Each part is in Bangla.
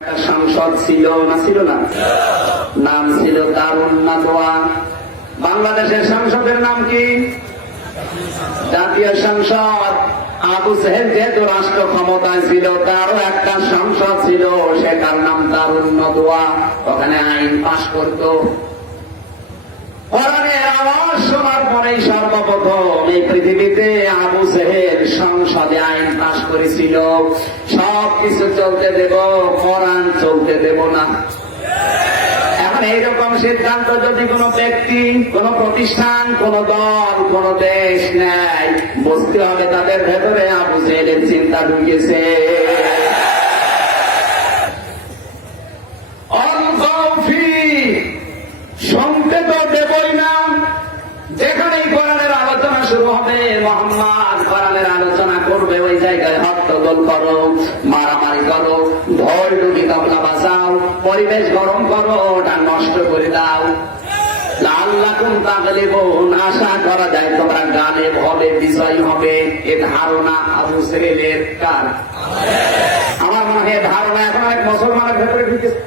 একটা সংসদ ছিল না, ছিল না? নাম ছিল দারুন নাদওয়া। বাংলাদেশের সংসদের নাম কি? জাতীয় সংসদ। আবু সেহেল যেহেতু রাষ্ট্র ক্ষমতায় ছিল, তারও একটা সংসদ ছিল, সেটার নাম দারুন নাদওয়া। ওখানে আইন পাশ করত। কোরআনের আওয়াজ শোনার পরেই সর্বপ্রথম এই পৃথিবীতে আবু সেহেল সংসদে আইন পাশ করেছিল, সবকিছু চলতে দেব, কোরআন চলতে দেব না। এখন এইরকম সিদ্ধান্ত যদি কোন ব্যক্তি, কোন প্রতিষ্ঠান, কোন দল, কোন দেশ নেয়, বুঝতে হবে তাদের ভেতরে আবু সেহেলের চিন্তা ঢুকেছে। শুনতে তো দেবই না। যেখানেই কোরআনের আলোচনা শুরু হবে, মোহাম্মদ কোরআনের আলোচনা করবে, ওই জায়গায় হট্টগোল করো, মারামারি করো, ভয় ডুবি তবলা বাজাও, পরিবেশ গরম করো, ওটা নষ্ট করে দাও। লাআল্লাকুম তাগলিবুন, আশা করা যায় তোমরা গালিব হবে, বিজয়ী হবে। এ ধারণা আবু সেহেলের কার? আমার মনে হয় ধারণা এখন অনেক মুসলমানের ভেতরে ঢুকেছে।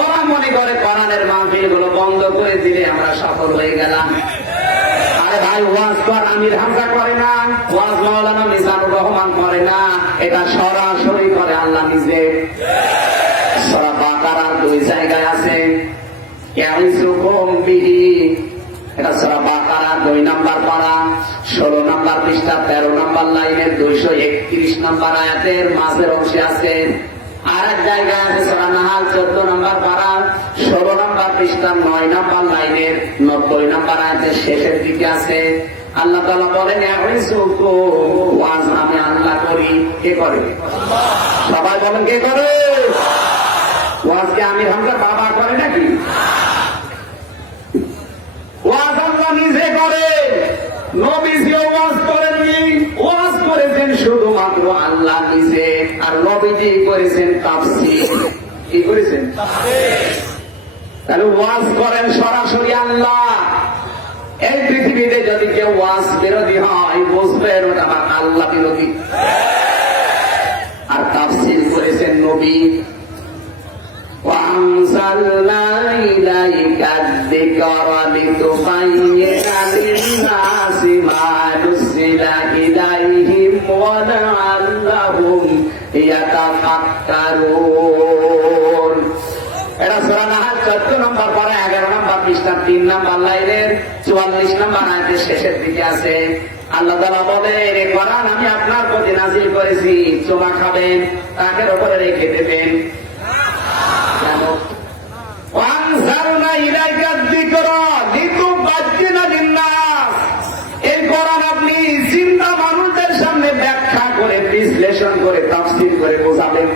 ওরা মনে করে কোরআনের মাহফিল গুলো বন্ধ করে দিলে আমরা সফল হয়ে গেলাম। আরে ভাই, ওয়াজ তো আর আমির হামজা করে না, ওয়াজ মাওলানা মিজানুর রহমান করে না, এটা সরাসরি করে আল্লাহ নিজে। সূরা বাকারার 2 জায়গায় আছে ইয়াইযুকুম বিহি, এটা সূরা বাকারা 2 নম্বর পারা, 16 নম্বর পৃষ্ঠা, 13 নম্বর লাইনের 231 নম্বর আয়াতের মাঝের অংশে আছে। আর এক জায়গায় আছে সূরা নাহাল 14 নম্বর পারা, 16 নম্বর পৃষ্ঠা, 9 নম্বর লাইনের 90 নম্বর আয়াতের শেষের দিকে আছে। আল্লাহ তাআলা বলেন, ওয়াজ আমি আল্লাহ করি। কে করে? সবাই বলেন, কে করে? ওয়াজকে আমির হামজা বাবা করে নাকি? ওয়াজ আল্লাহ নিজে করে। নবীজিও ওয়াজ করেননি, ওয়াজ করেছেন শুধুমাত্র আল্লাহ নিজে। আর নবীজি করেছেন তাফসীর। কি করেছেন? তাহলে ওয়াজ করেন সরাসরি আল্লাহ। এই পৃথিবীতে যদি কেউ ওয়াজ বিরোধী হয়, বুঝবেন ওটা আমার আল্লাহ বিরোধী। আর তাফসীর করেছেন নবী। وَأَنزَلْنَا إِلَيْكَ الذِّكْرَ لِتُبَيِّنَ لِلنَّاسِ مَا نُزِّلَ إِلَيْهِمْ وَلَعَلَّهُمْ يَتَفَكَّرُونَ। এটা সূরা নাহাল 14 নম্বর পারা, 11 নম্বর পৃষ্ঠা, 3 নম্বর লাইনের 44 নম্বর আয়াতের শেষের দিকে আছে। আল্লাহ তাআলা বলেন, এই কোরআন আমি আপনার প্রতি নাযিল করেছি, চোমা খাবেন, তাকের উপরে রেখে দেবেন। এই কোরআন আপনি জিন্দা মানুষদের সামনে ব্যাখ্যা করে, বিশ্লেষণ করে, তাফসীর করে বোঝাবেন।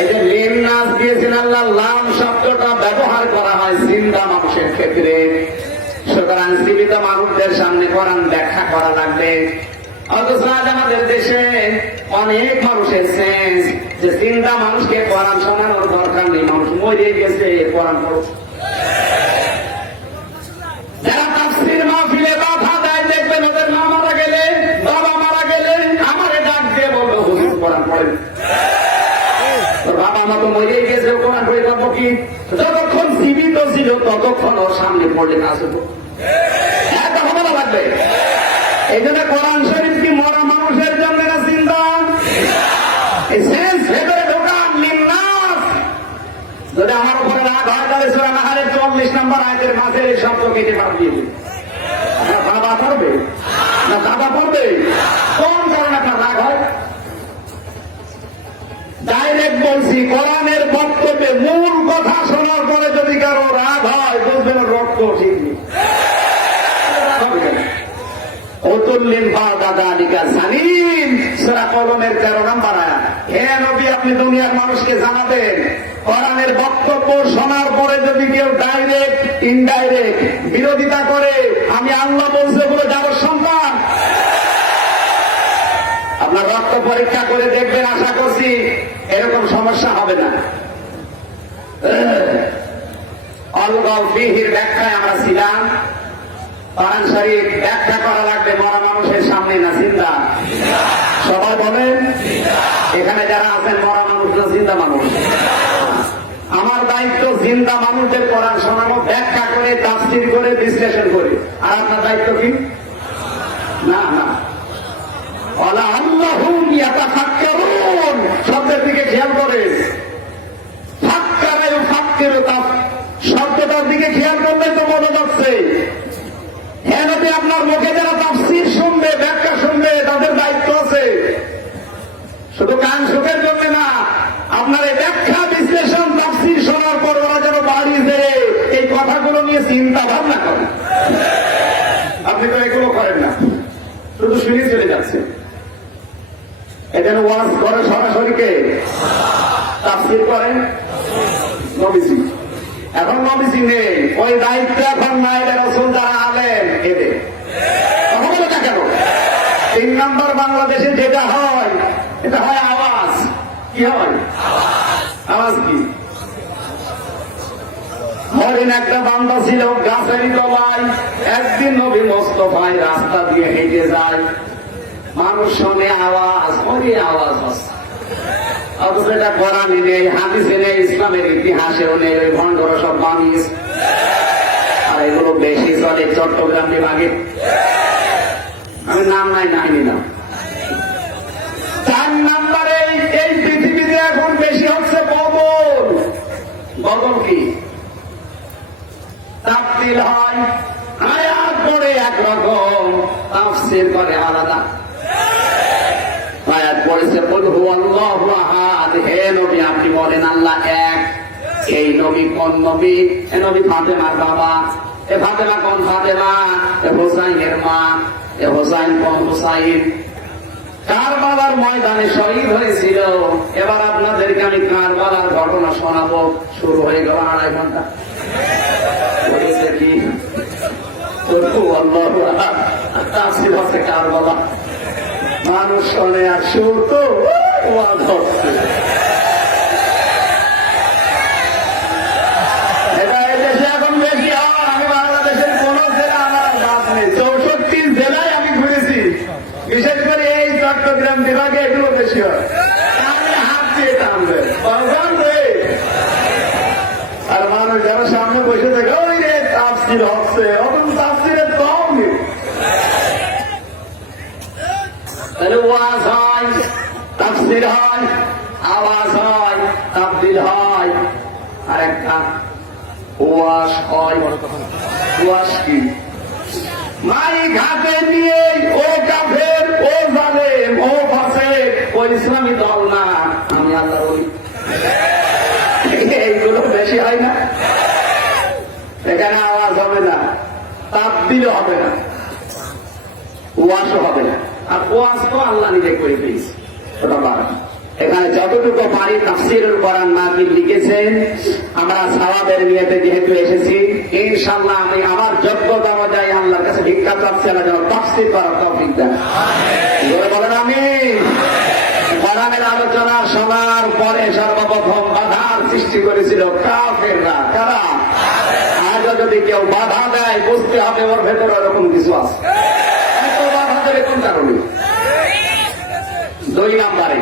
এই যে লিন্নাস দিয়েছেন আল্লাহ, লাম শব্দটা ব্যবহার করা হয় জিন্দা মানুষের ক্ষেত্রে। সুতরাং জীবিত মানুষদের সামনে কোরআন ব্যাখ্যা করা লাগবে। অথচ আজ আমাদের দেশে অনেক মানুষের সেন্স যে জিন্দা মানুষকে কোরআন শোনানোর দরকার নেই, মানুষ মরে গেছে, কোরআন পড়ছে। যারা তাফসীর মাহফিলে বাধা দেয়, দেখবেন ওদের মা মারা গেলে, বাবা মারা গেলে আমারে ডাক দিয়ে বলবে, হুজুর কোরআন পড়েন। তোর বাবা মা তো মরে গেছে, কোরআন পড়ে করবো কি? যতক্ষণ জীবিত ছিল ততক্ষণ ওর সামনে পড়লে কাজ হতো। একটা কথা লাগবে। এই জন্য কোরআন শরীফ কি মরা মানুষের জন্য না জিন্দা? এই সেন্স ভেতরে ঢোকান লিন্নাস। যদি আমার উপরে রাগ হয়, তাহলে সূরা নাহালের 44 নম্বর আয়াতের মাঝে এই শব্দ কেটে বাদ দিয়ে দিন। বাবা পড়বে না দাদা পড়বে? কোন কারণে আপনার রাগ হয়? ডাইরেক্ট বলছি, কোরআনের বক্তব্যে মূল কথা শোনার পরে যদি কারো রাগ হয়, বুঝবেন রক্ত ঠিক নেই। আপনি দুনিয়ার মানুষকে জানাবেন, কোরআনের বক্তব্য শোনার পরে যদি কেউ ডাইরেক্ট ইনডাইরেক্ট বিরোধিতা করে, আমি আল্লাহ বলছে বলে যাবো সন্তান। আপনার রক্ত পরীক্ষা করে দেখবেন, আশা করছি এরকম সমস্যা হবে না। অল-গফিহির ব্যাখ্যায় আমরা ছিলাম। কোরআন শরীফ ব্যাখ্যা করা লাগবে মরা মানুষের সামনে না জিন্দা? সবাই বলেন, এখানে যারা আছেন মরা মানুষ না জিন্দা? জিন্দা মানুষ? আমার দায়িত্ব জিন্দা মানুষদের কোরআন শোনানো, ব্যাখ্যা করে, তাফসীর করে, বিশ্লেষণ করে। আর আপনার দায়িত্ব কি? না না, আল্লাহুম ইয়াতাফাক্কারুন শব্দের দিকে খেয়াল করে, ফাক্কারা ইউফাক্কিরু শব্দটার দিকে খেয়াল করলে তো বোঝা যাচ্ছে হ্যাঁ নবী আপনার মুখে যারা তাফসীর শুনবে, ব্যাখ্যা শুনবে, তাদের দায়িত্ব আছে। শুধু কান সুখের জন্য না, আপনার এই ব্যাখ্যা, বিশ্লেষণ, তাফসীর শোনার পর ওরা যেন বাড়ি যেয়ে এই কথাগুলো নিয়ে চিন্তা ভাবনা করে। আপনি তো এগুলো করেন না, শুধু শুনে চলে যাচ্ছে। এখানে ওয়াজ করে সরাসরি কে? তাফসীর করেন নবীজি। এখন নবীজি নেই, ওই দায়িত্ব এখন নাই, রাসূল যারা আলেম এদের কথা বলে না কেন? 3 নম্বর বাংলাদেশে যেটা হয়, এটা হয় আওয়াজ। কি হয়? আওয়াজ কি? হরিণ একটা বান্দা ছিল গাছের তলায়, একদিন নবী মোস্তফায় রাস্তা দিয়ে হেঁটে যায়, মানুষ শোনে আওয়াজ, ওই আওয়াজ হচ্ছে, অথচ এটা কোরআনে নেই, হাদিসে নেই, ইসলামের ইতিহাসেও নেই, ওই ভণ্ডরা সব বানিয়েছে। আর এগুলো বেশি চলে চট্টগ্রাম বিভাগে। আমি নাম নাই নিলাম। 4 নম্বরে এই পৃথিবীতে এখন বেশি হচ্ছে বদল। বদল কি? তাফসীর হয়, আয়াত পড়ে একরকম, তাফসীর করে আলাদা। আয়াত পড়েছে কুল হুয়াল্লাহু আহাদ, হে নবী আপনি বলেন আল্লাহ এক। এই নবী কোন নবী? এ নবী ফাতেমার বাবা। এ ফাতেমা কোন ফাতেমা? এ হোসাইনের মা। এ হোসাইন কোন হোসাইন? কারবালার ময়দানে শহীদ হয়েছিল। এবার আপনাদেরকে আমি কারবালার ঘটনা শোনাবো। শুরু হয়ে গেল 2.5 ঘন্টা। বলেছে কি? আল্লাহু আহাদ, তাফসীর হচ্ছে কারবালা। মানুষ শোনে আর সুর তো ওয়াজ হচ্ছে। এটা এদেশে এখন বেশি হয়। আমি বাংলাদেশের কোন জেলা আমার বাদ নেই, 64 জেলায় আমি ঘুরেছি, বিশেষ করে এই চট্টগ্রাম বিভাগে এগুলো বেশি হয়। আমি হাত দিয়ে টানবে আর মানুষ যারা সামনে বসে থাকে, ওই রে তাফসীর হচ্ছে, অথচ তাফসীরের দম নেই। তাহলে ওয়াজ হয়, তাফসীর হয়, আওয়াজ হয়, তাবদীল হয়, আর একটা ওয়াজ হয়। ওয়াজ কি? মাইক হাতে নিয়ে ও কাফের, ও জালেম, ও ফাসিক, ও ইসলামী দল না, আমি আল্লাহ বলি। এইগুলো বেশি হয় না? এখানে আওয়াজ হবে না, তাবদীল হবে না, ওয়াজও হবে না। আর ওয়াজ তো আল্লাহ নিজে করে দিয়েছে। এখানে যতটুকু পারি তাফসীরুল কোরআন মাহফিল লিখেছেন, আমরা সাওয়াবের নিয়তে যেহেতু এসেছি, ইনশাআল্লাহ আমি আমার যোগ্যতা অনুযায়ী আল্লাহর কাছে ভিক্ষা চাচ্ছি, আল্লাহ যেন তাফসীর করার তৌফিক দেন। বলেন আমিন। কোরআনের আলোচনা শোনার পরে সর্বপ্রথম বাধার সৃষ্টি করেছিল কাফেররা। কারা? আজও যদি কেউ বাধা দেয়, বুঝতে হবে ওর ভেতরে এরকম কিছু আছে। বাধা দেবে কোন কারণে? 2 নম্বরে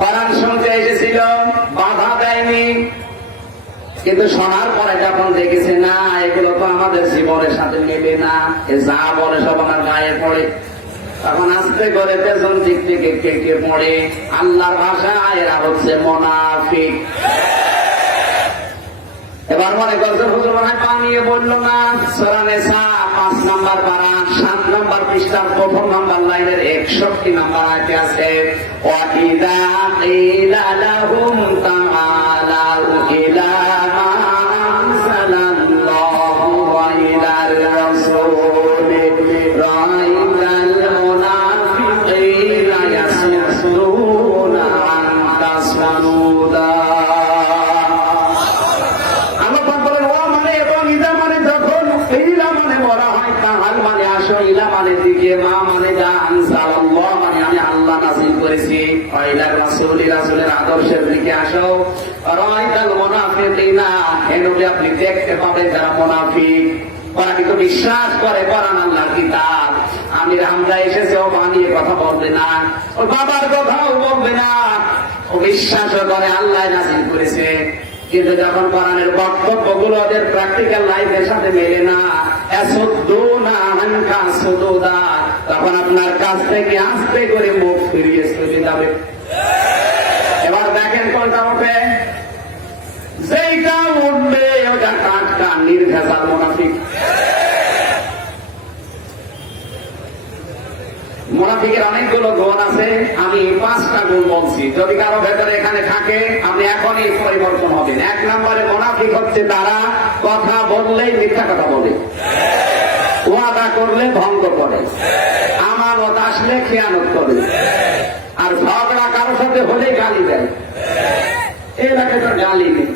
কোরআন শুনতে এসেছিল, বাধা দেয়নি, কিন্তু শোনার পরে যখন দেখেছে না এগুলো তো আমাদের জীবনের সাথে মেলে না, যা বলে সব আমার গায়ে পড়ে, তখন আস্তে করে পেছন দিক থেকে কে পড়ে। আল্লাহর ভাষা এরা হচ্ছে মুনাফিক। এবার মনে করছে হুজুর মনে হয় পানিয়ে বললো না। সূরা নিসা 5 নম্বর পারা 7 নম্বর পৃষ্ঠার 1ম নম্বর লাইনের 61 নম্বর আয়াতে আছে, ওয়া ইযা কিলা লাহুম তাআলাউ ইলা মা আনজালাল্লাহু ওয়া ইলার রাসূলি রাআইতাল মুনাফিকিনা ইয়াসুদুনা আনকা সুদুদা। দিকে মা মানে যা আনজালাল্লাহ মানে আমি আল্লাহ নাযিল করেছি, ইলার রাসূলি রাসূলের আদর্শের দিকে আসো। রাআইতাল মুনাফিকিনা, হে নবী আপনি দেখতে পাবেন যারা মুনাফিক, ওরা কিন্তু বিশ্বাস করে কোরআন আল্লাহর কিতাব, আমির হামজা এসেছে ও বানিয়ে কথা বলবে না, ওর বাবার কথাও বলবে না, অবিশ্বাসও করে আল্লাহ নাযিল করেছে, কিন্তু যখন কোরআনের বক্তব্যগুলো ওদের প্র্যাকটিক্যাল লাইফের সাথে মেলে না, এসুদ্দুনা আনকা সুদুদা, তখন আপনার কাছ থেকে আস্তে করে মুখ ফিরিয়ে চলে যাবে। এবার দেখেন কোনটা ওঠে, যেইটা উঠবে ওটা টাটকা নির্ভেজাল মুনাফিক। মুনাফিকের অনেকগুলো গুণ আছে, আমি 5টা গুণ বলছি, যদি কারো ভেতরে এখানে থাকে আপনি এখনই পরিবর্তন হবেন। 1 নম্বরে মুনাফিক হচ্ছে তারা কথা বললেই মিথ্যা কথা বলে, ওয়াদা করলে ভঙ্গ করে, আমানত আসলে খেয়ানত করে, আর ঝগড়া কারোর সাথে হলে গালি দেয়। এই এলাকায় তো গালি নেই,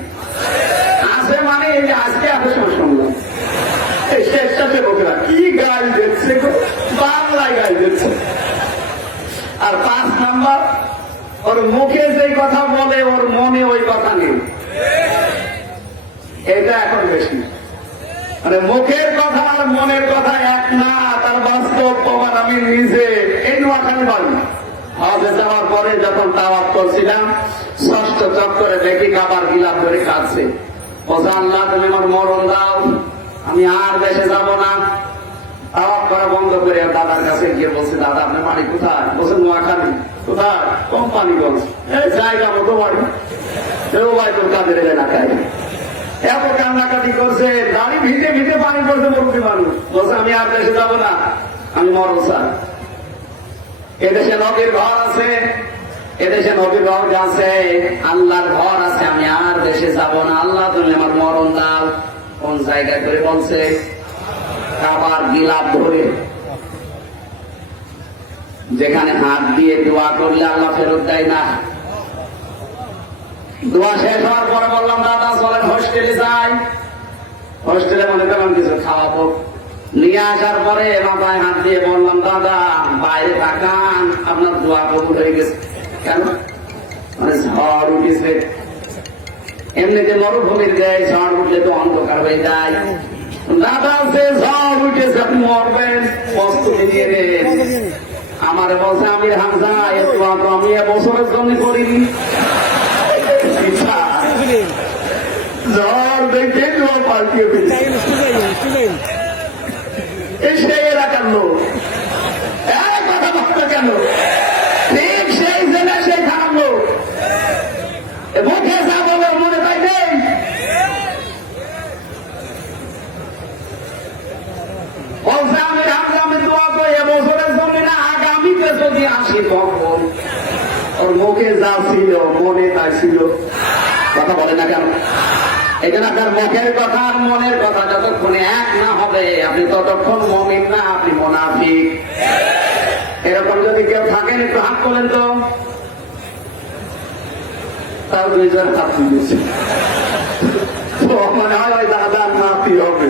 আছে মানে এই যে আজকে এত সময় শুনলাম শেষ সাথে লোকেরা কি গাল দিচ্ছে, বাংলায় গাল দিচ্ছে। আর 5 নাম্বার, ওর মুখে যে কথা বলে ওর মনে ওই কথা নেই, এটা এখন বেশি। মানে মুখের কথা আর মনের কথা এক না, তার বাস্তব প্রমাণ আমি নিজে এই নোয়াখালী বাড়ি হজে যাওয়ার পরে যখন দাওয়াত করছিলাম, 6ষ্ঠ চক্করে দেখি খাবার গিলাপ করে কাটছে। বলছে আল্লাহ তুমি আমার মরণ দাও, আমি আর দেশে যাব না। দাওয়াত করা বন্ধ করে দাদার কাছে গিয়ে বলছে দাদা আপনার বাড়ি কোথায়? বলছে নোয়াখালী। কোথায়? কোম্পানিগঞ্জ। এই জায়গা মতো বাড়ি, কেউ ভাই তোর কাজের এলাকায়। এত কান্নাকাটি করছে, দাড়ি ভিজে ভিজে পানি করছে মুরব্বী মানুষ। বলছে আমি আর দেশে যাব না, আমি মরণ চাই। এদেশে নবীর ঘর আছে, এদেশে নবীর ঘর আছে, আল্লাহর ঘর আছে, আমি আর দেশে যাব না, আল্লাহ তুমি আমার মরণ দাও। কোন জায়গায় করে বলছে? খাবার গিলাপ ধরে, যেখানে হাত দিয়ে দোয়া করলে আল্লাহ ফেরত দেয় না। দোয়া শেষ হওয়ার পরে বললাম দাদা চলেন হোস্টেলে যাই। হোস্টেলে মনে করেন কিছু খাওয়াবো, নিয়ে আসার পরে মাথায় হাত দিয়ে বললাম দাদা বাইরে তাকান, আপনার দোয়া কবুল হয়ে গেছে। কেন? মানে ঝড় উঠেছে। এমনিতে মরুভূমির গায়ে ঝড় উঠলে তো অন্ধকার হয়ে যায়। দাদা সে ঝড় উঠেছে, আপনি মরবেন, প্রস্তুতি নিয়ে নেন। আমার বলছে আমির হামজা একটু আমি বছরের জন্য করিনি। ঝড় দেখে জল পাল্টিয়ে সেই এলাকার লোক কথা বলতে কেন? ঠিক সেই জেলা সেই খারাপ লোক, মুখে যা বলে মনে তাই নেই। বলছে আমির হামজা আমি দোয়া করি এবছরের জন্য না, আগামীতে যদি আসি তখন। ওর মুখে যা ছিল মনে তাই ছিল, কথা বলে না কেন? এই জন্য আপনার মুখের কথা আর মনের কথা যতক্ষণে এক না হবে আপনি ততক্ষণ মুমিন না, আপনি মুনাফিক। এরকম যদি কেউ থাকেন একটু হাত তোলেন তো। তার 2জন হাত তুলেছে, মনে হয় ওই দাদার নাতি হবে।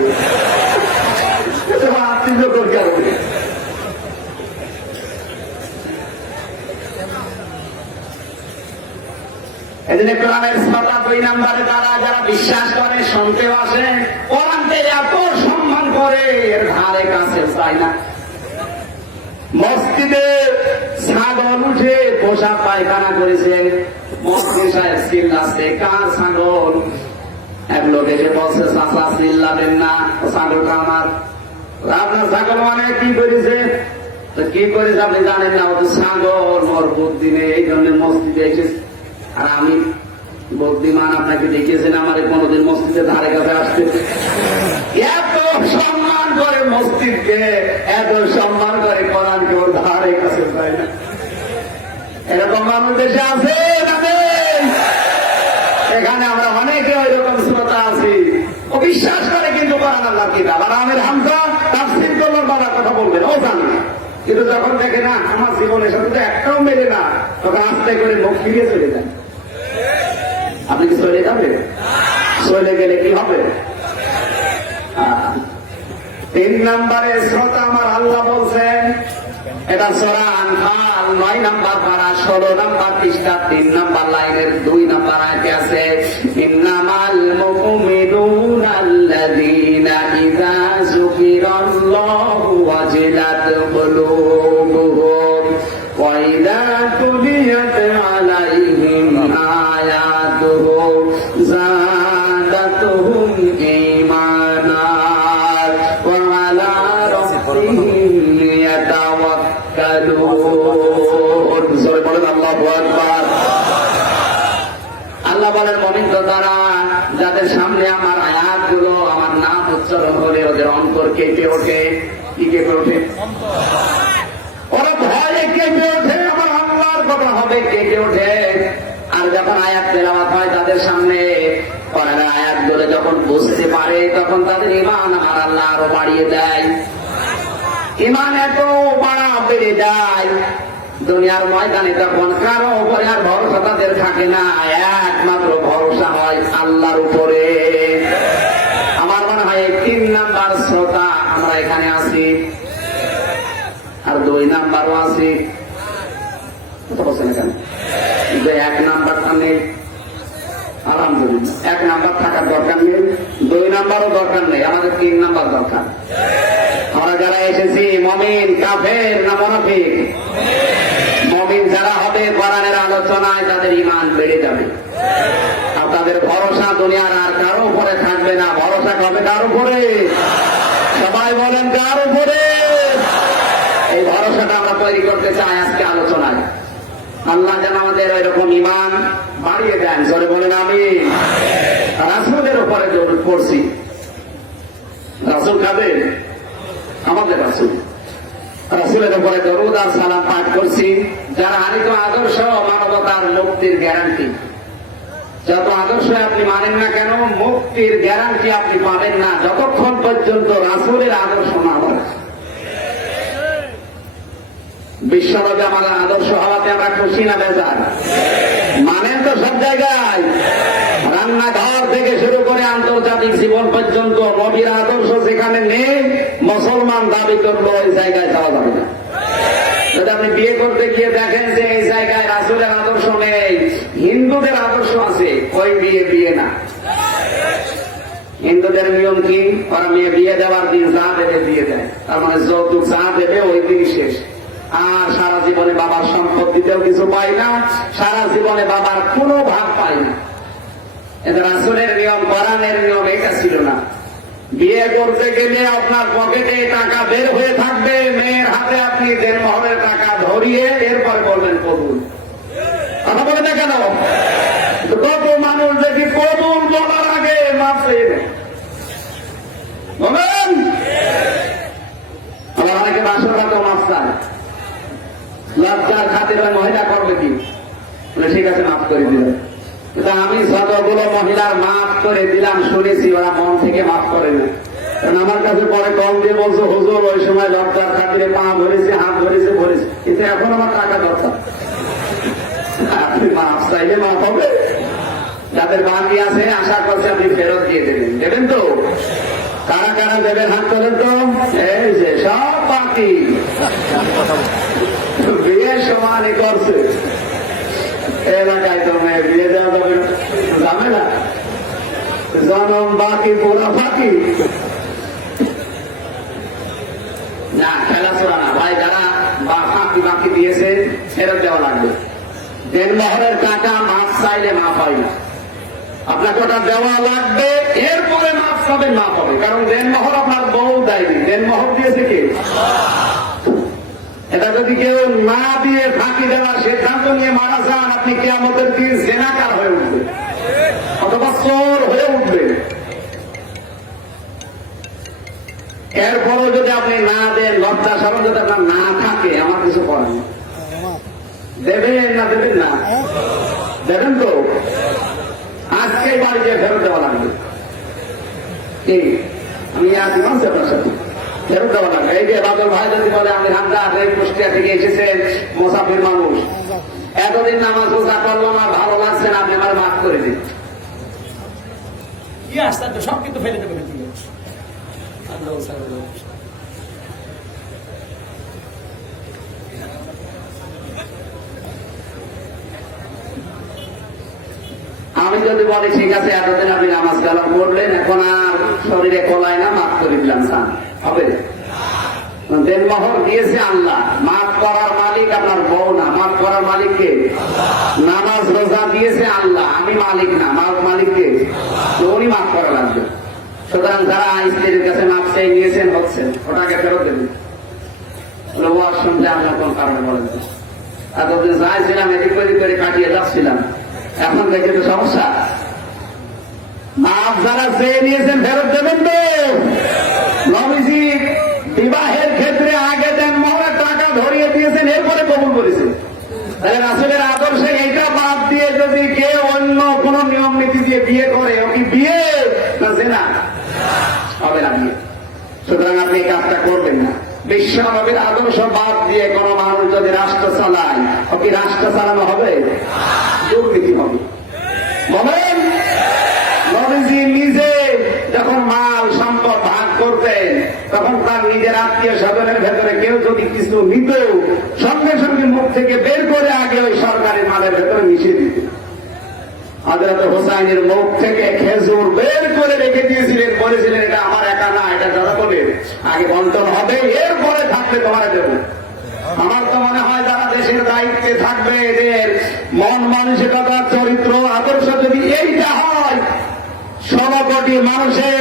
হাত তুলে দরকার হবে। এজন্য কোরআনের শ্রোতা 2 নম্বরে তারা যারা বিশ্বাস করে, শুনতেও আসে, কোরআনকে এত সম্মান করে এর ধারে কাছে চায় না। মসজিদে ছাগল উঠে পোশাক পায়খানা করেছে, মসজিদ সাহেব চিল্লাচ্ছে কার ছাগল? এক লোক এসে বলছে চাচা চিল্লাবেন না, ছাগলটা আমার। আপনার ছাগল মানে কি করেছে? কি করেছে আপনি জানেন না? ও তো ছাগল, ওর বুদ্ধি নেই, এই জন্য মসজিদে এসেছে। আর আমি বুদ্ধিমান, আপনাকে দেখিয়েছেন আমার কোনদিন মসজিদের ধারে কাছে আসতে। এত সম্মান করে মসজিদকে, এত সম্মান করে কোরআনকে, ওর ধারে কাছে যায় না। এরকম মানুষ দেশে আছে। এখানে আমরা অনেকে ওই রকম শ্রোতা আছি, ও বিশ্বাস করে কিন্তু কোরআন আল্লাহর কিতাব। আর আমির হামজা তাফসীর করবার বাবা কথা বলবেন, ও জানে, কিন্তু যখন দেখে না আমার জীবনের সাথে তো একটাও মেলে না, তখন আস্তে করে মুখ ফিরিয়ে চলে যায়। আপনি কি চলে যাবে? চলে গেলে কি হবে? 3 নম্বরে শ্রোতা আমার আল্লাহ বলছেন, এটা সূরা আনফাল 9 নম্বর পারা 16 নম্বর পৃষ্ঠা 3 নম্বর লাইনের 2 নম্বর আয়াতে আছে, ইন্নামাল মুমিনুনা আল্লাযীনা ইযা যুকিরাল্লাহু ওয়াজিলাত কুলুবুহুম ওয়া ইযা তুলিয়াত আলাইহিম زادتهم إيمانا وعلى ربهم يتوكلون জোরে বলেন আল্লাহু আকবার। আল্লাহ বলেন মুমিন তো তারা যাদের সামনে আমার আয়াতগুলো আমার নাম উচ্চারণ করে ওদের অন্তর কেঁপে ওঠে। কি কেঁপে ওঠে? ওরা ভয়ে কেঁপে ওঠে, আমার আল্লাহর কথা হবে কেঁপে ওঠে। আর যখন আয়াত তেলাওয়াত হয় তাদের সামনে কোরআনের আয়াতগুলো যখন বুঝতে পারে তখন তাদের ঈমান আমার আল্লাহ আরো বাড়িয়ে দেয়। ঈমান এত বেড়ে যায় দুনিয়ার ময়দানে তখন কারো উপরে আর ভরসা তাদের থাকে না, একমাত্র ভরসা হয় আল্লাহর উপরে। আমার মনে হয় 3 নাম্বার শ্রোতা আমরা এখানে আছি, আর 2 নাম্বারও আছি। কত বলছেন এখানে? 1 নাম্বারটা নেই, আলহামদুলিল্লাহ। 1 নাম্বার থাকার দরকার নেই, 2 নাম্বারও দরকার নেই, আমাদের 3 নাম্বার দরকার। আমরা যারা এসেছি মুমিন, কাফের না মুনাফিক? মুমিন যারা হবে কোরআনের আলোচনায় তাদের ঈমান বেড়ে যাবে, আর তাদের ভরসা দুনিয়ার আর কারো উপরে থাকবে না। ভরসা হবে কার উপরে? সবাই বলেন কার উপরে? এই ভরসাটা আমরা তৈরি করতে চাই আজকে আলোচনায়। আল্লাহ যেন আমাদের এরকম ঈমান বাড়িয়ে দেন। জোরে বলেন আমিন। রাসূলের উপরে দরুদ পড়ছি, রাসূল খাবেন আমাদের রাসূল, রাসূলের উপরে দরুদ আর সালাম পাঠ করছি। যারা আনিত আদর্শ মানবতার মুক্তির গ্যারান্টি, যত আদর্শ আপনি মানেন না কেন মুক্তির গ্যারান্টি আপনি পাবেন না যতক্ষণ পর্যন্ত রাসূলের আদর্শ না হয়। বিশ্বনবী আমাদের আদর্শ হওয়াতে আমরা খুশি না বেজার? মানেন তো সব জায়গায়, রান্নাঘর থেকে শুরু করে আন্তর্জাতিক জীবন পর্যন্ত নবীর আদর্শ যেখানে নেই মুসলমান দাবি করলো ওই জায়গায় যাওয়া যাবে না। যদি আপনি বিয়ে করতে গিয়ে দেখেন যে এই জায়গায় রাসূলের আদর্শ নেই, হিন্দুদের আদর্শ আছে, ওই বিয়ে না। হিন্দুদের নিয়ম কি? ওরা মেয়ে বিয়ে দেওয়ার দিন যা দেবে দিয়ে দেয়, তার মানে যৌতুক যা দেবে ওই দিন শেষ। আর সারা জীবনে বাবার সম্পত্তিতেও কিছু পাই না, সারা জীবনে বাবার কোনো ভাগ পাই না। এদের রাসূলের নিয়ম, কোরআনের নিয়ম এটা ছিল না। বিয়ে করতে গেলে আপনার পকেটে টাকা বের হয়ে থাকবে, মেয়ের হাতে আপনি দেনমোহরের টাকা ধরিয়ে এরপর বলবেন কবুল। কথা বলে না কেন? কত মানুষ দেখি কবুল বলার আগে মাপ চেয়ে নেয়। বলেন আবার অনেকে বাসর রাতেও মাপ চায়, লজ্জার খাতির ওই মহিলা করবে কি? ঠিক আছে মাফ করে দিলাম। কিন্তু আমি যতগুলো মহিলার মাফ করে দিলাম শুনেছি ওরা মন থেকে মাফ করে না। কারণ আমার কাছে পরে কল দিয়ে বলছো হুজুর ওই সময় লজ্জার খাতিরে পা ধরেছে, হাত ধরেছে, ধরেছে, কিন্তু এখন আমার টাকা দরকার। আপনি মাফ চাইলে মাফ হবে। যাদের বাকি আছে আশা করছি আপনি ফেরত দিয়ে দেবেন। দেবেন তো? কারা কারা দেবেন হাত তোলেন তো? এই যে সব বাকি বিয়ে সমানই করছে এলাকায়, তো মেয়ে বিয়ে দেওয়া যাবে যাবে না, জনম বাকি পুরা ফাঁকি না, খেলাচোরা না ভাই। যারা ফাঁকি বাকি দিয়েছে ফেরত দেওয়া লাগবে। দেনমোহরের টাকা মাফ চাইলে মাফ হয় না, আপনাকে ওটা দেওয়া লাগবে, এরপরে মাফ পাবেন, মাফ হবে। কারণ দেনমোহর আপনার বউ দেয়নি, দেনমোহর দিয়েছে কে? এটা যদি কেউ না দিয়ে ফাঁকি দেওয়ার সিদ্ধান্ত নিয়ে মারা যান, আপনি কিয়ামতের দিন জিনাকার হয়ে উঠবেন অথবা চোর হয়ে উঠবেন। এরপরও যদি আপনি না দেন, লজ্জা শরম যদি আপনার না থাকে, আমার কিছু করেন না। দেবেন না? দেবেন না? দেবেন তো? আজকে বাড়িতে ফেরত দেওয়া লাগবে। কি আমি আছি মানুষ আপনার সাথে ফেরত দেওয়া লাগবে। এই যে বাদল ভাই যদি বলে আমি হামদার কুষ্টিয়া থেকে এসেছেন মুসাফির মানুষ, এতদিন নামাজ রোজা করলো না, ভালো লাগছে না, আপনি আমার মাফ করে দিন। সব কিন্তু ফেলে দেবেন। আমি যদি বলি ঠিক আছে এতদিন আপনি নামাজ কালাম করলেন, এখন আর শরীরে কলায় না, মাফ করে দিলাম, হবে? দেনমোহর দিয়েছে আল্লাহ। মাফ করার মালিক আপনার বউ না, মাফ করার মালিক কে? নামাজ রোজা দিয়েছে আল্লাহ, আমি মালিক না, মালিক কে? উনি মাফ করা লাগবে। সুতরাং যারা স্ত্রীর কাছে মাফ চেয়ে নিয়েছেন হচ্ছেন, ওটাকে ফেরত দেবেন। ওয়াজ শুনতে আমরা কোন কারণে বলেন? এতদিন যাইছিলাম এদিক ওদিক করে কাটিয়ে যাচ্ছিলাম, এখন দেখে তো সমস্যা। মাফ যারা চেয়ে নিয়েছেন ফেরত দেবেন তো। নবীজি বিবাহের ক্ষেত্রে আগে দেন মোহরের টাকা ধরিয়ে দিয়েছেন, এরপরে কবুল করেছেন। তাহলে রাসূলের আদর্শে এইটা বাদ দিয়ে যদি কেউ অন্য কোন নিয়ম নীতি দিয়ে বিয়ে করে, ও কি বিয়ে না জেনা? হবে না বিয়ে। সুতরাং আপনি এই কাজটা করবেন না। বিশ্ব নবীর আদর্শ বাদ দিয়ে কোন মানুষ যদি রাষ্ট্র চালায়, ও কি রাষ্ট্র চালানো হবে? দুর্নীতি হবে। বলেন, নবীজি নিজে যখন মাল সম্পদ ভাগ করতেন, তখন তার নিজের আত্মীয় স্বজনের ভেতরে কেউ যদি কিছু নিত, সঙ্গে সঙ্গে মুখ থেকে বের করে আগে ওই সরকারি মালের ভেতরে মিশিয়ে দিত। হযরত হোসাইনের মুখ থেকে খেজুর বের করে রেখে দিয়েছিলেন, বলেছিলেন এটা আমার একা না, এটা জনগণের, আগে বন্টন হবে, এরপরে থাকবে তোমার দেব। আমার তো মনে হয় যারা দেশের দায়িত্বে থাকবে, এদের মন মানসিকতা, চরিত্র, আদর্শ যদি এইটা হয়, 16 কোটি মানুষের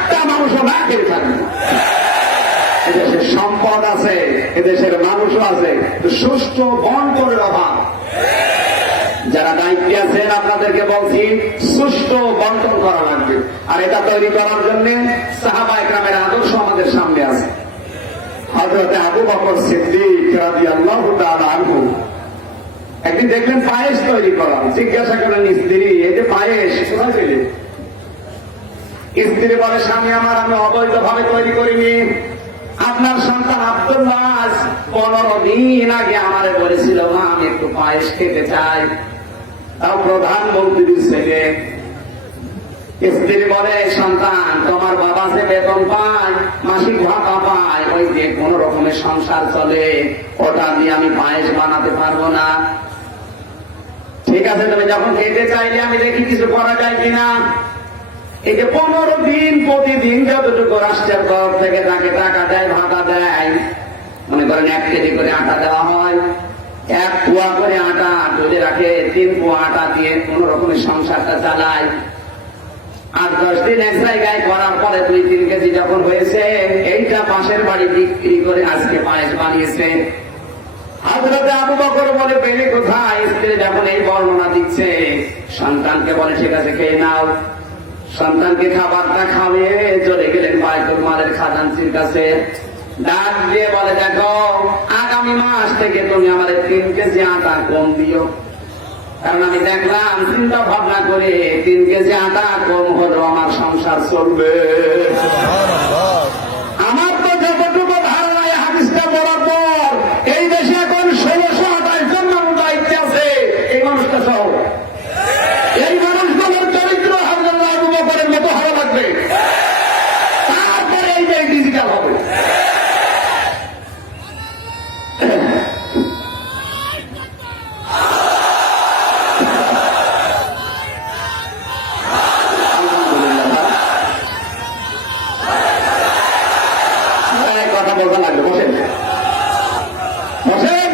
একটা মানুষও না খেয়ে থাকবে। এদেশের সম্পদ আছে, এদেশের মানুষও আছে, সুষ্ঠু বন্টনের অভাব। যারা দায়িত্বে আছেন আপনাদেরকে বলছি, সুষ্ঠু বন্টন করা লাগবে। আর এটা তৈরি করার জন্য সাহাবা ইকরামের আদর্শ আমাদের সামনে আছে। হযরত আবু বকর সিদ্দিক রাদিয়াল্লাহু তাআলা আনহু একদিন দেখলেন পায়েস তৈরি করা, জিজ্ঞাসা করলেন স্ত্রী, এই যে পায়েস কোথায় পেলে? স্ত্রী বলে, স্বামী আমার, আমি অবৈধভাবে তৈরি করিনি। আপনার সন্তান আব্দুল্লাহ 15 দিন আগে আমারে বলেছিল, মা আমি একটু পায়েস খেতে চাই, তাও প্রধানমন্ত্রীর ছেলে। স্ত্রী বলে, সন্তান তোমার বাবা যে বেতন পায়, মাসিক ভাতা পায়, ওই যে কোন রকমের সংসার চলে, ওটা দিয়ে আমি পায়েস বানাতে পারবো না। ঠিক আছে, তুমি যখন খেতে চাইলে আমি দেখি কিছু করা যায় কিনা। এই যে 15 দিন প্রতিদিন যতটুকু রাষ্ট্রের তরফ থেকে তাকে টাকা দেয়, ভাতা দেয়, মনে করেন 1 কেজি করে আটা দেওয়া হয়, 1 পোয়া করে আটা তুলে রাখে, 3 পোয়া আটা দিয়ে কোন রকমের সংসারটা চালায়। 8-10 দিন এক জায়গায় করার পরে 2-3 কেজি যখন হয়েছে, এইটা পাশের বাড়ি বিক্রি করে আজকে পায়েস বানিয়েছে। হযরত আবু বকর বলে, পেলে কোথায়? স্ত্রী যখন এই বর্ণনা দিচ্ছে, সন্তানকে বলে, ঠিক আছে খেয়ে নাও। সন্তানকে খাবারটা খাওয়ে চলে গেলেন বায়তুল মালের খাজানচির কাছে। ডাক দিয়ে বলে, দেখো আগামী মাস থেকে তুমি আমাদের 3 কেজি আটা কম দিও, কারণ আমি দেখলাম চিন্তা ভাবনা করে 3 কেজি আটা কম হলো আমার সংসার চলবে। আমার তো যতটুকু ধারণা এই হাদিসটা বলার পর এই দেশে এখন 1628 জন মানুষ দায়িত্বে আছে, এই মানুষটা সহ। এই মানুষগুলোর চরিত্র হযরত আবু বকরের মতো হওয়া লাগবে, তারপরে এই যে ডিজিটাল হবে। কথা বলতে লাগবে, বসেন বসেন।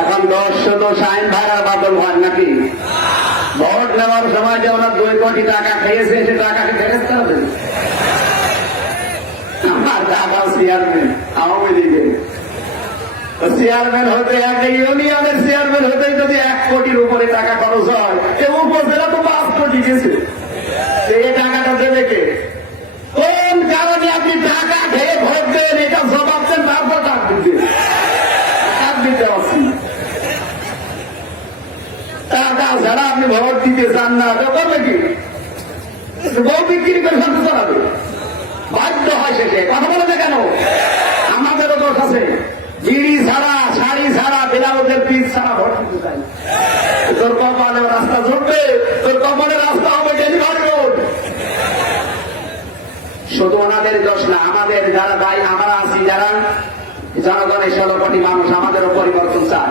এখন 10 শুধু শাহিন ভাইরার বাদল হয় নাকি? ভোট নেওয়ার সময় যে ওনার 2 কোটি টাকা খেয়েছে, সে টাকাকে ফেরত হবে। আমার দাদা চেয়ারম্যান আওয়ামী লীগের, চেয়ারম্যান হতে, একটা ইউনিয়নের চেয়ারম্যান হতে যদি 1 কোটির উপরে টাকা খরচ হয়, এ উপজেলা তো 5 কোটি গেছে, এই টাকাটা দেবে কে? কোন কারণে আপনি টাকা খেয়ে ভোট দেন, এটা জবাব দেন, তারপর ডাক দিতে পারছি। টাকা ছাড়া আপনি ভোট দিতে চান না, করবে কি? বউ বিক্রি করে ফেলতে চালাবে, বাধ্য হয় শেষে। কথা বলবে কেন? আমাদেরও দোষ আছে। বিড়ি ছাড়া, শাড়ি ছাড়া, বিলাউজের পিস ছাড়া ভোট দিতে চাই। তোর কপালে রাস্তা জুটবে, তোর কপালে রাস্তা হবে ডেলিভারি রোড। শুধু ওনাদের দোষ না, আমাদের যারা দায়ী আমরা আছি, যারা জনগণের 16 কোটি মানুষ, আমাদেরও পরিবর্তন চান।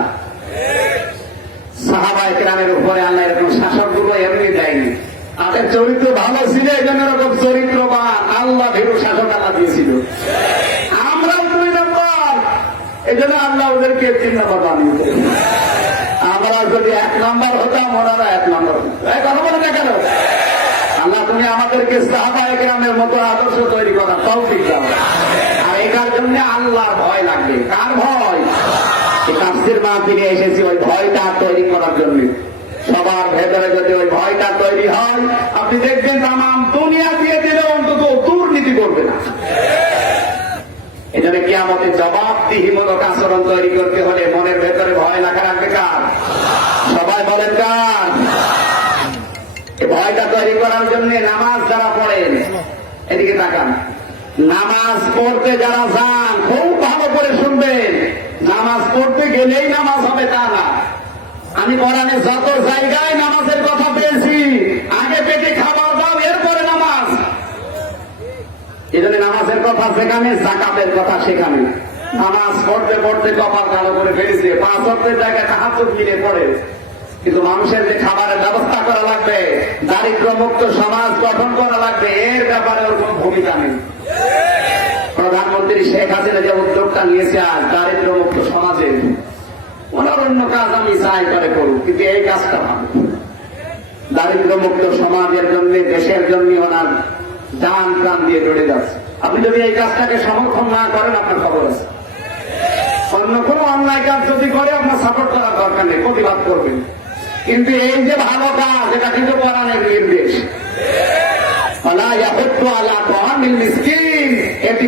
সাহাবা ইকরামের উপরে আল্লাহ এরকম শাসকগুলো এমনি দেয়নি, তাদের চরিত্র ভালো ছিল, এই জন্য এরকম চরিত্রবান আল্লাহ ভীরু শাসক আল্লাহ দিয়েছিল। আমরাও 2 নম্বর, এই জন্য আল্লাহ ওদেরকে 3 নম্বর বানিয়েছে। আমরা যদি 1 নম্বর হতাম, ওনারা 1 নম্বর। কথা বলে না কেন? আল্লাহ তুমি আমাদেরকে সাহাবায়ে কেরামের মতো আদর্শ তৈরি করা তৌফিক দাও। আর এটার জন্য আল্লাহর ভয় লাগবে। কার ভয়? তাফসীর মাহফিলে এসেছি ওই ভয়টা তৈরি করার জন্য। সবার ভেতরে যদি ওই ভয়টা তৈরি হয়, আপনি দেখবেন তামাম দুনিয়া দিয়ে দিলে অন্তত দুর্নীতি করবে না। এই জন্য কিয়ামতে জবাবদিহিমূলক আচরণ তৈরি করতে হলে মনের ভেতরে ভয় লাগা রাখবে কার? সবাই বলেন কার? এই ভয়টা তৈরি করার জন্য নামাজ যারা পড়েন, এদিকে তাকান, নামাজ পড়তে যারা যান খুব ভালো করে শুনবেন। নামাজ পড়তে গেলেই নামাজ হবে তা না। আমি কোরআনে যত জায়গায় নামাজের কথা পেয়েছি, আগে পেটে খাবার দাও, এরপরে নামাজ। এজন্য নামাজের কথা সেখানে, যাকাতের কথা সেখানে। নামাজ পড়তে পড়তে কপাল কালো করে ফেলেছে, 5 ওয়াক্তের জায়গায় তাহাজ্জুদ মিলে পড়ে। কিন্তু মানুষের যে খাবারের ব্যবস্থা করা লাগবে, দারিদ্র মুক্ত সমাজ গঠন করা লাগবে, এর ব্যাপারে ওর কোন ভূমিকা নেই। প্রধানমন্ত্রী শেখ হাসিনা যে উদ্যোগটা নিয়েছে আজ দারিদ্র মুক্ত সমাজে, ওনার অন্য কাজ আমি চাই করে করুক, কিন্তু এই কাজটা ভালো। দারিদ্র মুক্ত সমাজের জন্য, দেশের জন্য ওনার জান প্রাণ দিয়ে দৌড়ে যাচ্ছে। আপনি যদি এই কাজটাকে সমর্থন না করেন, আপনার খবর আছে। অন্য কোন অন্যায় কাজ যদি করে, আপনার সাপোর্ট করার দরকার নেই, প্রতিবাদ করবেন। কিন্তু এই যে ভালো কাজ, এটা কিন্তু কোরআনের নির্দেশ।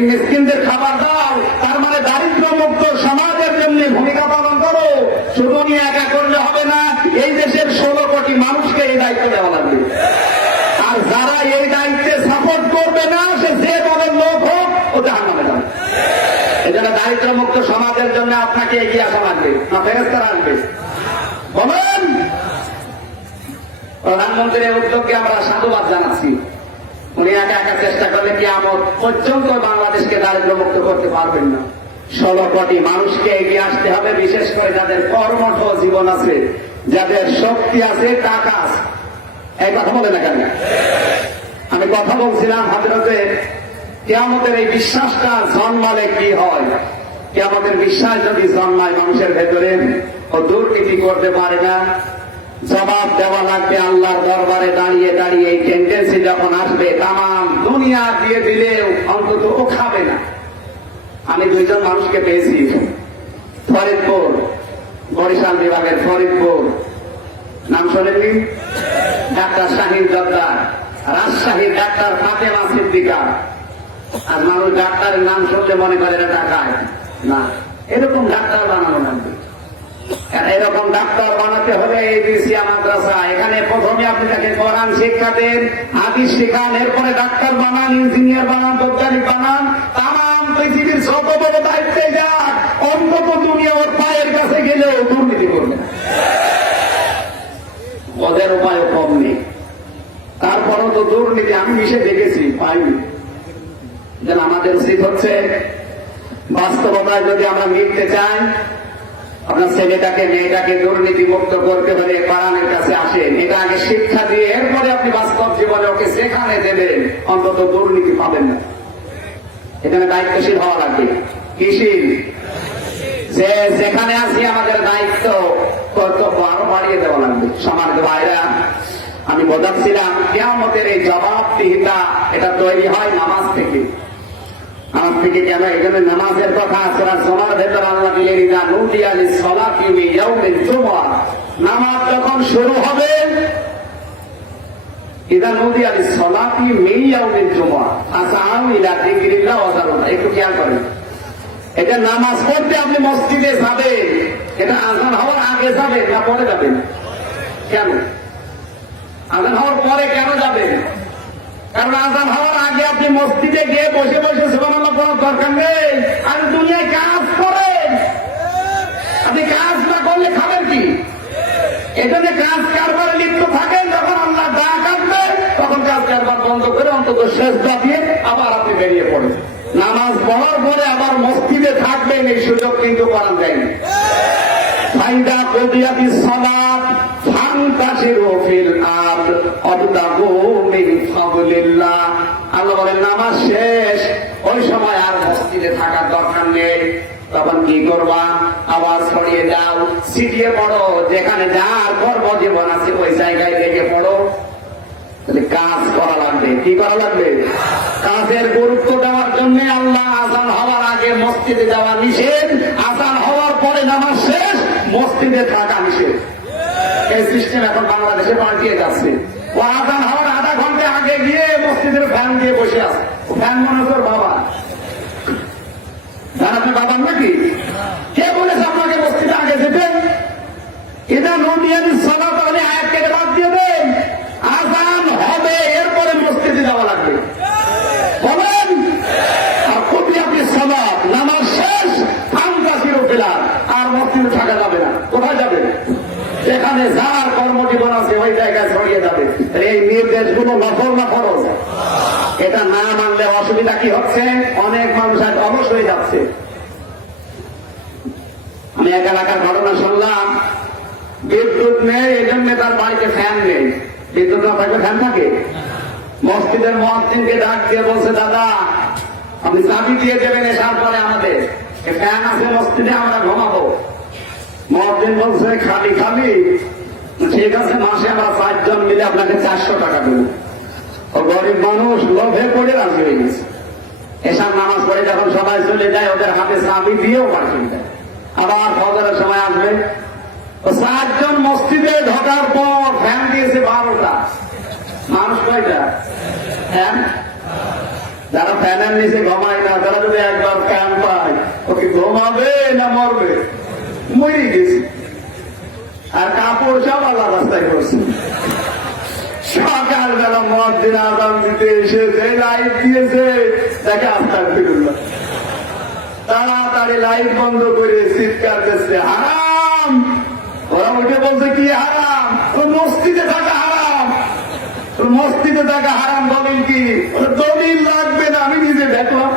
মিসকিনদের খাবার দাও, তার মানে দারিদ্র মুক্ত সমাজের জন্য ভূমিকা পালন করো। শুধু নিয়ে একা করলে হবে না, এই দেশের 16 কোটি মানুষকে এই দায়িত্ব দেওয়া লাগবে। আর যারা এই দায়িত্বে সাপোর্ট করবে না, সে যে দলের লোক হোক, ও জাহান্নামে যাবে। এই জন্য দারিদ্র মুক্ত সমাজের জন্য আপনাকে এগিয়ে আসা লাগবে, না ফেরেশতারা আসবে? বলেন। প্রধানমন্ত্রীর উদ্যোগকে আমরা সাধুবাদ জানাচ্ছি। উনি একা একা চেষ্টা করলে কিয়ামত পর্যন্ত বাংলাদেশকে দারিদ্র মুক্ত করতে পারবেন না। 16 কোটি মানুষকে এগিয়ে আসতে হবে, বিশেষ করে যাদের কর্মঠ জীবন আছে, যাদের শক্তি আছে, টাকা আছে। এই কথা বলে না কেন? আমি কথা বলছিলাম হযরতে কিয়ামতের এই বিশ্বাসটা জন্মালে কি হয়। কিয়ামতের বিশ্বাস যদি জন্মায় মানুষের ভেতরে, ও দুর্নীতি করতে পারে না, জবাব দেওয়া লাগবে আল্লাহর দরবারে দাঁড়িয়ে দাঁড়িয়ে। এই টেন্ডেন্সি যখন আসবে, তামাম দুনিয়া দিয়ে দিলেও অন্তত ও খাবে না। আমি 2 জন মানুষকে পেয়েছি ফরিদপুর, বরিশাল বিভাগের ফরিদপুর, নাম শোনেননি? ডাক্তার শাহিন জর্দার, রাজশাহীর ডাক্তার ফাতেমা সিদ্দিকা। আর মানুষ ডাক্তারের নাম শুনলে মনে করে এটা টাকায় না, এরকম ডাক্তার বানানো লাগবে। এরকম ডাক্তার বানাতে হলে এই বিসিয়া মাদ্রাসা, এখানে প্রথমে আপনি তাকে কোরআন শিক্ষা দেন, হাদিস শিখান, এরপরে ডাক্তার বানান, ইঞ্জিনিয়ার বানান, বৈজ্ঞানিক বানান। তাম পৃথিবীর যত বড় দায়িত্বে যাক, অন্তত দুনিয়া ওর পায়ের কাছে গেলেও দুর্নীতি করবে না। ওদের উপায়ও কম নেই, তারপরও তো দুর্নীতি আমি মিশে দেখেছি, পাইনি। যেন আমাদের উচিত হচ্ছে, বাস্তবতায় যদি আমরা মিটতে চাই, আপনার ছেলেটাকে মেয়েটাকে দুর্নীতি মুক্ত করতে হলে কোরআনের কাছে আসেন। এটা আগে শিক্ষা দিয়ে, এরপরে আপনি বাস্তব জীবনে ওকে সেখানে দেবেন, অন্তত দুর্নীতি পাবেন না। এখানে দায়িত্বশীল হওয়া লাগবে। কিশীল যে যেখানে আছি, আমাদের দায়িত্ব কর্তব্য আরো বাড়িয়ে দেওয়া লাগবে। সমাজ ভাইরা, আমি বোঝাচ্ছিলাম কিয়ামতের এই জবাবদিহিতা, এটা তৈরি হয় নামাজ থেকে। নামাজ থেকে কেন? এই জন্য নামাজের কথা সূরা জুমার ভেতর আল্লাহ দিলেন, ইযা নুদিয়া লিস-সালাতি মিন ইয়াউমিল জুমআ, নামাজ যখন শুরু হবে, ইযা নুদিয়া লিস-সালাতি মিন ইয়াউমিল জুমআ ফাসআউ ইলা যিকরিল্লাহ ওয়া যারুল্লাহ। একটু খেয়াল করেন, এটা নামাজ পড়তে আপনি মসজিদে যাবেন, এটা আযান হওয়ার আগে যাবেন না পরে যাবেন? কেন আযান হওয়ার পরে কেন যাবেন? কারণ আযান হওয়ার আগে আপনি মসজিদে গিয়ে বসে বসে সুবহানাল্লাহ পড়ার দরকার নেই। আর দুনিয়ায় কাজ করেন, আপনি কাজ না করলে খাবেন কি? এজন্য কাজ কারবারে লিপ্ত থাকেন, যখন আল্লাহ ডাক আসবে তখন কাজ কারবার বন্ধ করে অন্তত সেজদা দিয়ে আবার আপনি বেরিয়ে পড়েন। নামাজ পড়ার পরে আবার মসজিদে থাকবেন, এই সুযোগ কিন্তু করা যায়নি। ফাইদা কুদিয়াতিস সালাত ফান্তাশিরু ফিল আরদ ওয়াবতাগু করবা? আবার ছড়িয়ে দাও, ছিটিয়ে পড়ো, যেখানে যার কর্মজীবন আছে ওই জায়গায় রেখে পড়ো। তাহলে কাজ করা লাগবে। কি করা লাগবে? কাজের গুরুত্ব দেওয়ার জন্য আল্লাহ আযান হওয়ার আগে মসজিদে যাওয়া নিষেধ, আযান হওয়ার পরে নামাজ শেষ, মসজিদে থাকা নিষেধ। এই সিস্টেম এখন বাংলাদেশে পাল্টিয়ে যাচ্ছে। ও আযান হওয়ার আধা ঘন্টা আগে গিয়ে মসজিদের ফ্যান দিয়ে বসে আছে। ফ্যান মনে কর বাবা, আপনি বাবার নাকি? কে বলেছে আপনাকে মসজিদে আগে যেতে? এটা নদিয়ানি সালাত আপনি আয়াত কেটে বাদ দিয়ে দেন। আযান হবে, এরপরে মসজিদে যাওয়া লাগবে। বলেন, আর কবি আপনি সালাত নামাজ শেষ, ফাঙ্কা ছিল ফেলার, আর মসজিদে থাকা যাবে না। কোথায় যাবে? যেখানে যার কর্মজীবন আছে ওই জায়গায় ছড়িয়ে যাবে। এই নির্দেশগুলো নফল না ফরজ? এটা না মানলে অসুবিধা কি হচ্ছে? অনেক মানুষ আজ অলস হয়ে যাচ্ছে। আমি এক এলাকার ঘটনা শুনলাম, বিদ্যুৎ নেই, এই জন্য তার বাড়িতে ফ্যান নেই। বিদ্যুৎ না থাকলে ফ্যান থাকে? মসজিদের মুয়াজ্জিনকে ডাক দিয়ে বলছে, দাদা আপনি চাবি দিয়ে দেবেন এসার পরে, আমাদের ফ্যান আছে মসজিদে, আমরা ঘুমাবো। মুয়াজ্জিন বলছে, খালি খালি? ঠিক আছে, মাসে আমরা 4 জন মিলে আপনাকে 400 টাকা দেবো। ও গরিব মানুষ লোভে পড়ে রাজি হয়ে গেছে। এসার নামাজ পড়ে যখন সবাই চলে যায়, ওদের হাতে চাবি দিয়েও পাঠিয়ে দেয়। আবার ফজরের সময় আসবে, 4 জন মসজিদে ঢোকার পর ফ্যান দিয়েছে 12টা। মানুষ কয়টা? ফ্যান। যারা ফ্যানের নিচে ঘুমায় না, তারা যদি একবার ফ্যান পায়, ওকে ঘুমাবে না মরবে? মরে গেছে। আর কাপড় সব আল্লাহ রাস্তায় করছে। সকালবেলা মুয়াজ্জিন আযান দিতে এসে যে লাইট দিয়েছে, তাকে আস্তাগফিরুল্লাহ, তাড়াতাড়ি লাইট বন্ধ করে চিৎকার দিচ্ছে, হারাম। ওরা উঠে বলছে, কি হারাম? মসজিদে থাকা হারাম। মসজিদে থাকা হারাম, দলিল কি? দলিল লাগবে না, আমি নিজে দেখলাম।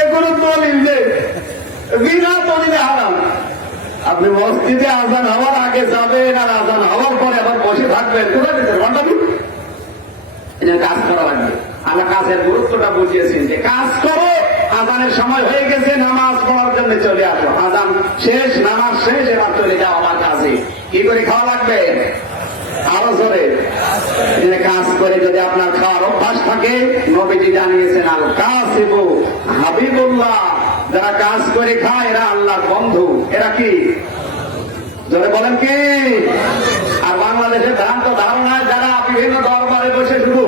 এগুলো দলিল নেই, বিনা দলিলে হারাম। আপনি মসজিদে আযান হওয়ার আগে যাবেন, আর আযান হওয়ার পরে আবার বসে থাকবেন। কোথায় দিচ্ছেন? ঘন্টা দিন। কাজ করা লাগবে। আল্লাহ কাজের গুরুত্বটা বুঝিয়েছেন যে কাজ করো, আযানের সময় হয়ে গেছে, নামাজ পড়ার জন্য চলে আসো। আযান শেষ, নামাজ শেষ, এবার চলে যাও আমার কাজে। কি করে খাওয়া লাগবে? আরো জোরে। কাজ করে যদি আপনার খাওয়ার অভ্যাস থাকে, নবীজি জানিয়েছেন, আল কাসিবু হাবিবুল্লাহ, যারা কাজ করে খায় এরা আল্লাহর বন্ধু। এরা কি? জোরে বলেন কি? আর বাংলাদেশের ভ্রান্ত ধারণায় যারা বিভিন্ন দরবারে বসে শুধু